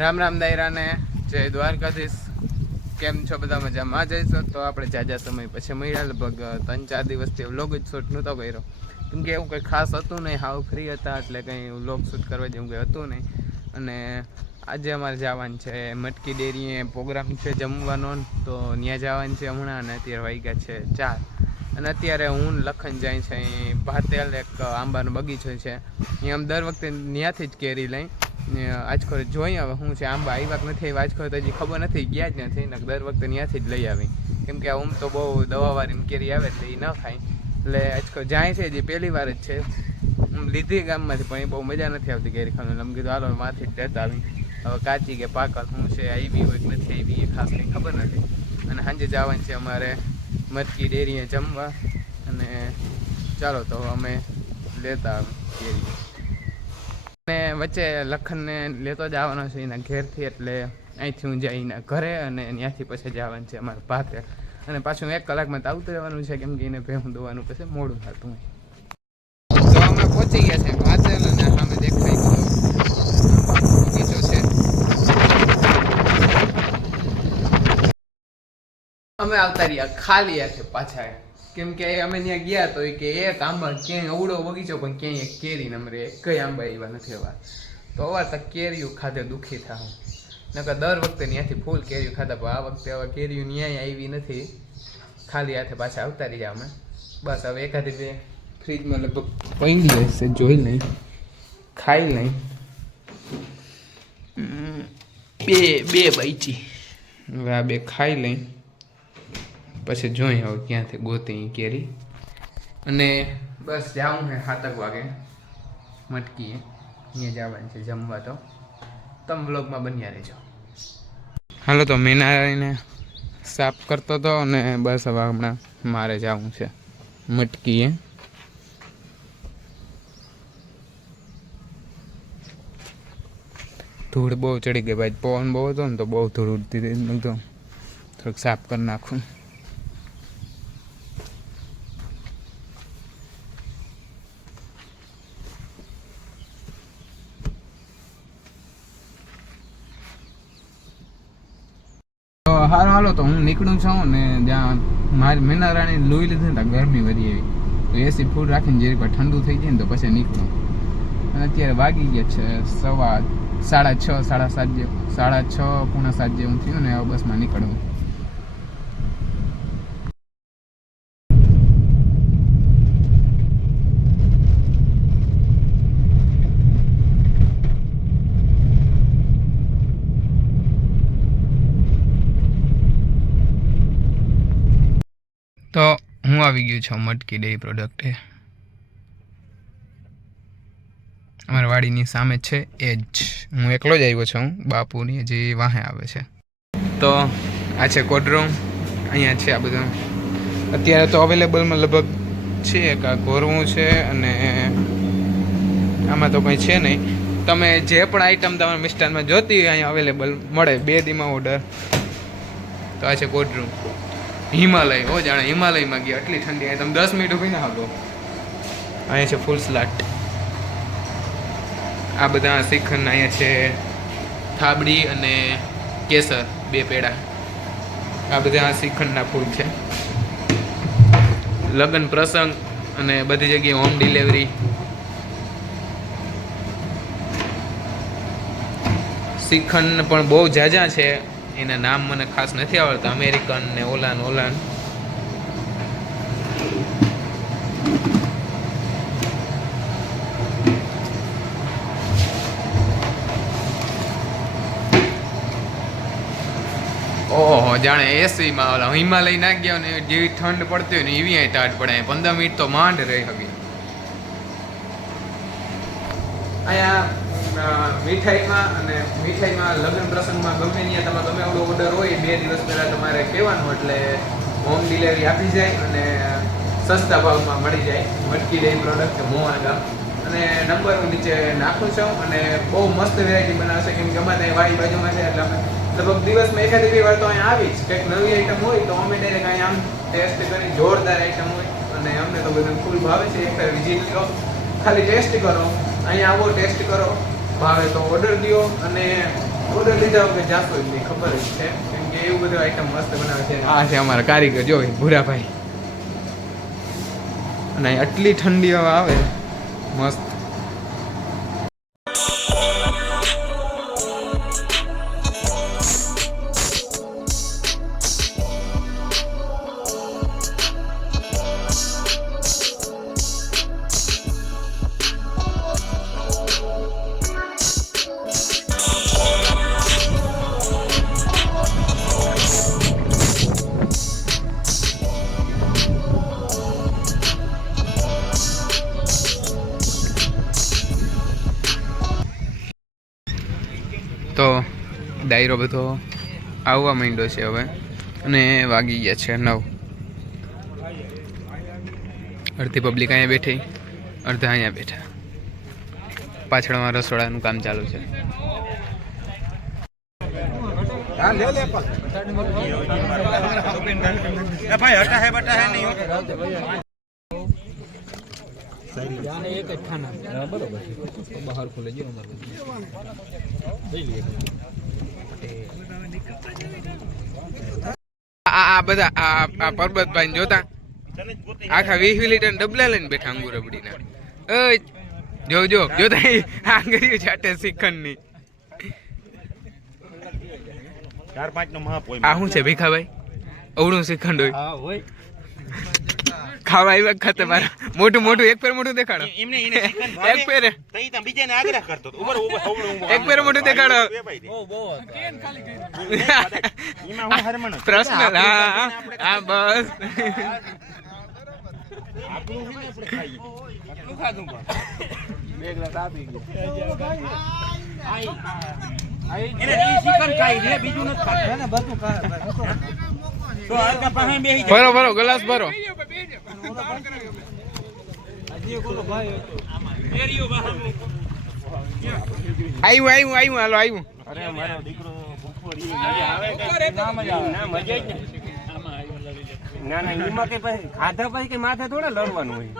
રામ રામ દાયરાને જય દ્વારકાધીશ. કેમ છો બધા? મજામાં જઈશો? તો આપણે જાજા સમય પછી મળ્યા, લગભગ 3-4 દિવસથી વ્લોગ જ શૂટ નહોતો કર્યો, કેમ કે એવું કંઈ ખાસ હતું નહીં. હાવ ફ્રી હતા એટલે કંઈ વ્લોગ શૂટ કરવા જેવું કંઈ હતું નહીં. અને આજે અમારે જવાનું છે મટકી ડેરીએ, પ્રોગ્રામ છે જમવાનો, તો ત્યાં જવાનું છે હમણાં. અને અત્યારે વાગ્યા છે 4 અને અત્યારે હું લખન જાય છે અહીં ભાતેલ, એક આંબાનો બગીચો છે. અહીં આમ દર વખતે ત્યાંથી જ કેરી લઈ. આજખોર જોઈ હવે શું છે, આંબા આવ્યા નથી આવ્યા આજખોર તો હજી ખબર નથી, ગયા જ નથી. દર વખતે ત્યાંથી જ લઈ આવી, કેમ કે આમ તો બહુ દવાવાળી કેરી આવે એટલે એ ન ખાય. એટલે આજખોર જાય છે હજી પહેલી વાર જ છે. લીધી ગામમાંથી પણ એ બહુ મજા નથી આવતી કેરી ખાવાનું. એમ કીધું હાલો માથી જ લેતા આવી. હવે કાચી કે પાકલ શું છે, આવી હોય કે નથી આવી એ ખાસ કંઈ ખબર નથી. અને સાંજે જવાનું છે અમારે મટકી ડેરીએ જમવા. અને ચાલો તો અમે લેતા આવી કેરી. અને વચ્ચે લખનને લેતો જ આવવાનો છે એના ઘેરથી, એટલે અહીંથી હું જઈ એના ઘરે અને ત્યાંથી પછી જવાનું છે અમારે ભાતે. અને પાછું 1 કલાકમાં તો આવતું રહેવાનું છે, કેમ કે એને ભેહું દોવાનું પછી મોડું થતું હોય. તો અમે પહોંચી ગયા છે ભાતે અને સામે દેખાય બગીચો છે. અમે આવતા રહ્યા ખાલી હાથે પાછા, કેમ કે અમે ત્યાં ગયા તો કે એક આંબા ક્યાંય અવડો બગીચો પણ ક્યાંય એક કેરી નમરે, એક આંબા એવા નથી હવા. તો અવાર તક કેરીઓ ખાતે દુઃખી થાવ. નકર દર વખતે ત્યાંથી ફૂલ કેરીઓ ખાતા, પણ આ વખતે હવે કેરીઓ ન્યાય આવી નથી. ખાલી હાથે પાછા આવતા રહ્યા અમે. બસ હવે એકાદી બે ફ્રીજમાં લગભગ પડી હશે, જોઈ નહીં, ખાઈ નહીં. બે બાઈચી હવે આ બે ખાઈ લઈ, પછી જોઈ હવે ક્યાંથી ગોતી કેરી. અને બસ જાઉં હે 7 વાગે મટકીએ, અહીંયા જવાનું છે જમવા. તો તમે વ્લોગમાં બન્યા રહેજો. હાલો તો મેનારાઈને સાફ કરતો હતો અને બસ હવે હમણાં મારે જવું છે મટકીએ. ધૂળ બહુ ચડી ગઈ ભાઈ, પવન બહુ હતો ને તો બહુ ધૂળ ઉડતી હતી. તો થોડુંક સાફ કરી નાખું. હાલો હાલો તો હું નીકળું છું ને જ્યાં મારી મેનારાણી લોહી લીધી ને ગરમી વધી એવી, તો એસી ફૂલ રાખીને જે એકવાર ઠંડુ થઈ જાય ને તો પછી નીકળું. અને અત્યારે વાગી ગયા છે 6:30, 6:30, 6:30, 6:45 જેવું થયું ને. હવે બસમાં નીકળવું. તો હું આવી ગયું છું મટકી ડેરી પ્રોડક્ટ. અમારી વાડીની સામે છે એ જ. હું એકલો જ આવ્યો છું, બાપુની જે વાહે આવે છે. તો આ છે કોડરૂમ, અહીંયા છે આ બધું. અત્યારે તો અવેલેબલમાં લગભગ છે એક આ ઘોરવું છે અને આમાં તો કંઈ છે નહીં. તમે જે પણ આઈટમ તમારા મિષ્ટાનમાં જોતી હોય અહીંયા અવેલેબલ મળે, 2 દીમાં ઓર્ડર. તો આ છે કોડરૂમ. હિમાલય, હો જાણે હિમાલયમાં ગયા, આટલી ઠંડી. અહીં તમે 10 મિનિટ ઊભી ના હાલો. અહીંયા છે ફૂલ સ્લાટ. આ બધા શ્રીખંડ અહીંયા છે, થાબડી અને કેસર 2 પેડા. આ બધા શ્રીખંડના ફૂલ છે. લગ્ન પ્રસંગ અને બધી જગ્યાએ હોમ ડિલિવરી. શ્રીખંડ પણ બહુ ઝાઝા છે, એના નામ મને ખાસ નથી આવડતા, અમેરિકન ને ઓલાન. ઓહો, જાણે એસીમાં ઓલા હિમાલય ના ગયા ને જેવી ઠંડ પડતી હોય ને એવી અહીં ટાટ પડે. 15 મિનિટ તો માંડ રહી હતી. અહીંયા મીઠાઈમાં લગ્ન પ્રસંગમાં ગમે ત્યાં તમે ગમે એવડો ઓર્ડર હોય, 2 દિવસ પહેલાં તમારે કહેવાનું એટલે હોમ ડિલિવરી આપી જાય અને સસ્તા ભાવમાં મળી જાય. મટકી ડેરી પ્રોડક્ટ, મોહન ગામ. અને નંબર હું નીચે નાખું છું. અને બહુ મસ્ત વેરાયટી બનાવશે, કેમ કે અમારે વાડી બાજુમાં છે એટલે અમે લગભગ દિવસમાં 1-2 વાર તો અહીંયા આવીશ. કંઈક નવી આઈટમ હોય તો અમે ડાયરેક્ટ અહીંયા આમ ટેસ્ટ કરી. જોરદાર આઈટમ હોય અને અમને તો બધું ફૂલ ભાવે છે. એકવાર વિઝિટ લો, ખાલી ટેસ્ટ કરો. અહીંયા આવો, ટેસ્ટ કરો, ભાવે તો ઓર્ડર દો. અને ઓર્ડર લીધા વગર જાતો જ નહીં, ખબર જ છે, કેમ કે એવું બધું આઈટમ મસ્ત બનાવે છે. આ છે અમારા કારીગર, જો ભૂરાભાઈ. અને આટલી ઠંડી હવા આવે મસ્ત. તો ડાયરો બધો આવવા માંડ્યો છે હવે, અને વાગી ગયા છે 9. અડધી પબ્લિક અહીંયા બેઠી, અડધા અહીંયા બેઠા. પાછળમાં રસોડાનું કામ ચાલુ છે. આ બધા આ પરબતભાઈ જોતા આખા 20 લીટર ડબલા લઈને બેઠા અંગુર રબડીના. જો જો જોતા આ કર્યું ચાટે શ્રીખંડ ની. 4-5 નો મહાપ હોય. આ શું છે ભીખાભાઈ? અવળું શ્રીખંડ હોય. ખાવા આવ્યા ખાતે મારા મોટું મોટું એક પેર મોટું દેખાડો. એક પેર બીજાને આગ્રહ કરતો એક પેર મોટું દેખાડો. પ્રશ્ન હા બસ. ભરો ભરો ગ્લાસ ભરો. આવ્યું હાલો આવ્યું. અરે મારો દીકરો ના ના એમાં કે ખાધા પછી કે માથે થોડા લડવાનું હોય.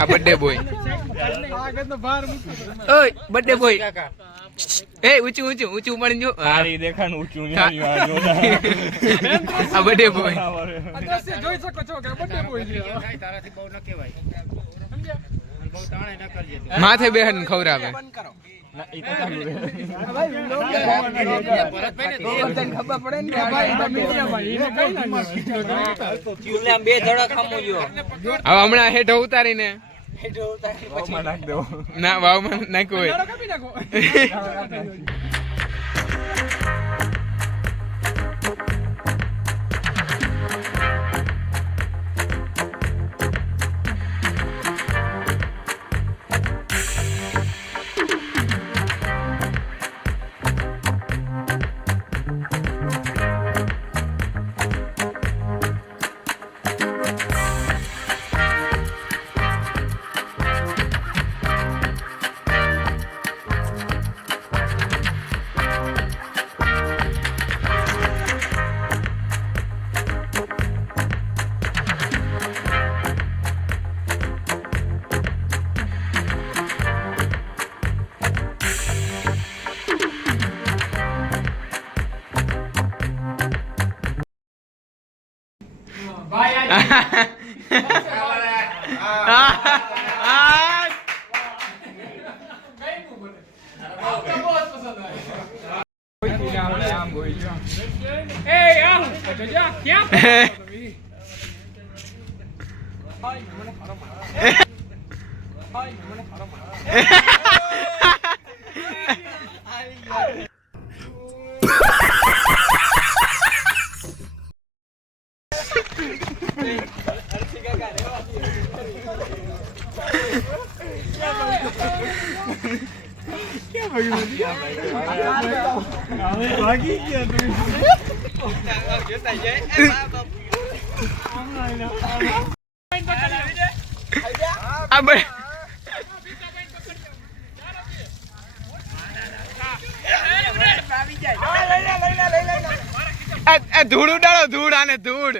આ બર્થડે બોય. ઓય બર્થડે બોય. એ ઊંચું ઊંચું ઊંચું ઉપાડીને જો. હારી દેખાણ ઊંચું આ બર્થડે બોય. જોઈ શકો છો કે બર્થડે બોય છે. તારાથી બહુ ન કહેવાય. સમજ્યા? બહુ તાણે ન કરજે. માથે બેહન ખવરાવે. હમણાં હેઠ ઉતારીને ના વાવમાં નાખ્યું હોય. ધૂળ ઉડાડો, ધૂળ આને ધૂળ.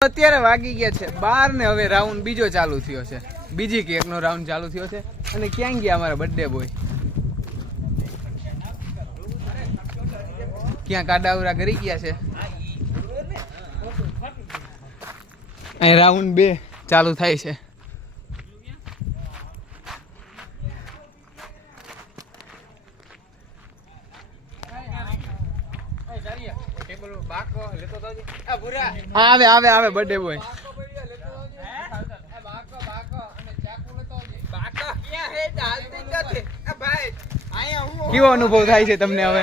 અત્યારે વાગી ગયા છે 12 ને હવે રાઉન્ડ બીજો ચાલુ થયો છે. બીજી કેકનો રાઉન્ડ ચાલુ થયો છે. અને ક્યાં ગયા અમારા બર્થડે બોય? ક્યાં કાડાવરા કરી ગયા છે? અહીં રાઉન્ડ 2 ચાલુ થાય છે. આવે આવે આવે બર્થડે બોય. કેવો અનુભવ થાય છે તમને હવે?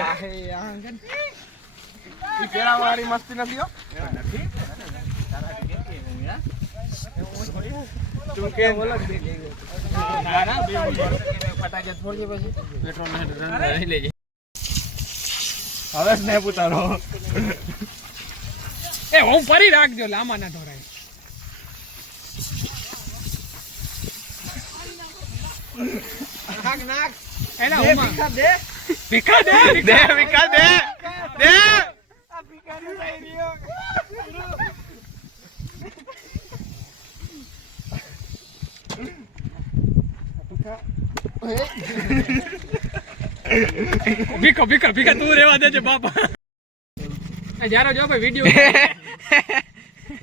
મસ્તી નથી હો. હવે સ્નેપ ઉતારો. એ હું ફરી રાખજો, લાંબા ના ઢોરાય. એના ભીખા દે ભીખા દે ભીખા દે દે. ભીખો ભીખો ભીખા તું રેવા દેજે બાપા. જારો જો ભાઈ વિડિયો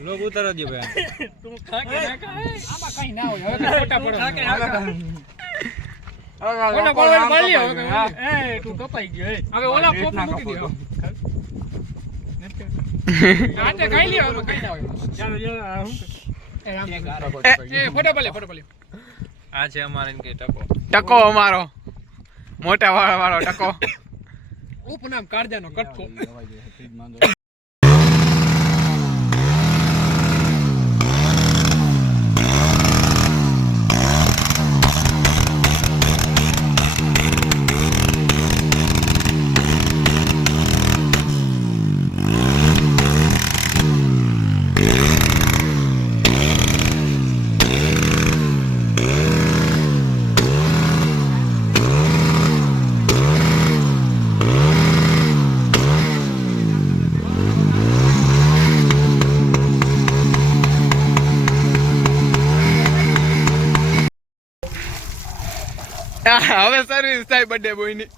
લોગ ઉતારો દે ભાઈ. તું ખા કે ના ખા આમાં કઈ ના હોય. હવે ફોટા પડો ખા કે ના ખા. ઓલા બોલ બોલી હવે એ તું કપાઈ ગયો. હવે ઓલા પોપ મૂકી દે. આતે ખાઈ લ્યો હવે કઈ ના હોય. ચાલો જો હું એ રામ એ ફોટો બોલે. આ છે અમારે કે ટકો ટકો અમારો મોટા વાળો ટકો. ઉપનામ કાળજાનો કટકો. હવે સર્વિસ થાય બર્થડે બોય ની.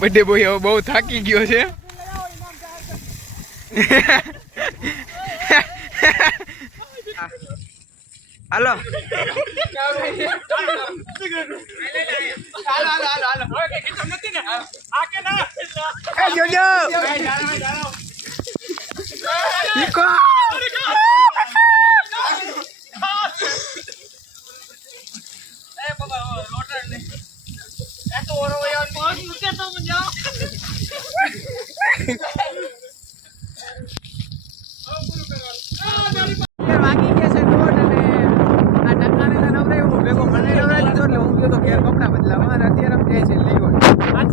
બર્થડે બોય હવે બહુ થાકી ગયો છે. હાલો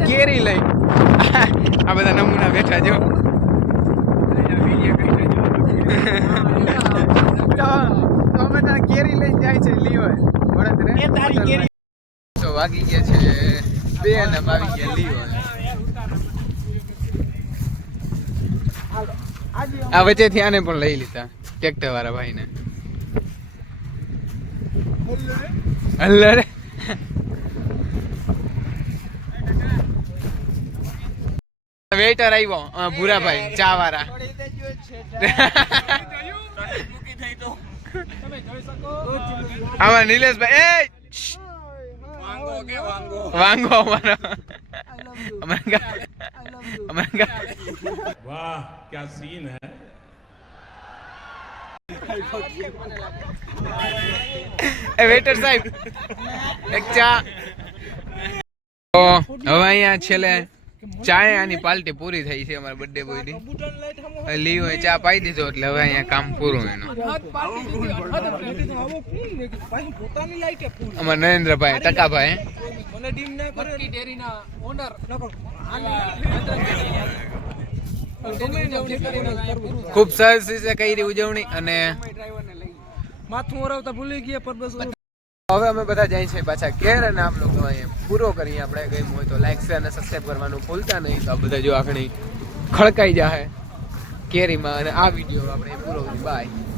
કેરી લઈ આ બધા નમૂના બેઠા જો. તો બધા કેરી લઈને જાય છે લીઓ વડોદરા. તો વાગી ગયા છે 2 અને આવી ગયા લીઓ. આ વચ્ચેથી આને પણ લઈ લીધા ટ્રેક્ટર વાળા ભાઈને. અલ્લરે વેઇટર આવ્યો ભૂરાભાઈ ચા વાળા. આમાં નિલેશભાઈ વાંગો અમારો. वाह क्या सीन है. એ વેઇટર સાહેબ એક ચા. તો હવે અહીંયા છેલ્લે ચાની પાર્ટી પૂરી થઈ છે અમારા બર્થડે બોય ની. લીવ ચા પાઈ દીધો એટલે હવે અહીંયા કામ પૂરું એનું. અમારા નરેન્દ્રભાઈ ટકાભાઈ ખૂબ સરસ રીતે કરી ઉજવણી. અને માથું ઓરવતા ભૂલી ગયા પર બસ હવે અમે બધા જાય છે પાછા ઘેર. અને આપ લોકો અહીંયા પૂરો કરીએ. આપણે ગમ્યું હોય તો લાઈક શેર અને સબસ્ક્રાઈબ કરવાનું ભૂલતા નહીં. તો આ બધા જો આખણી ખડકાઈ જાય કેરીમાં અને આ વિડીયો આપણે પૂરો કરી બાય.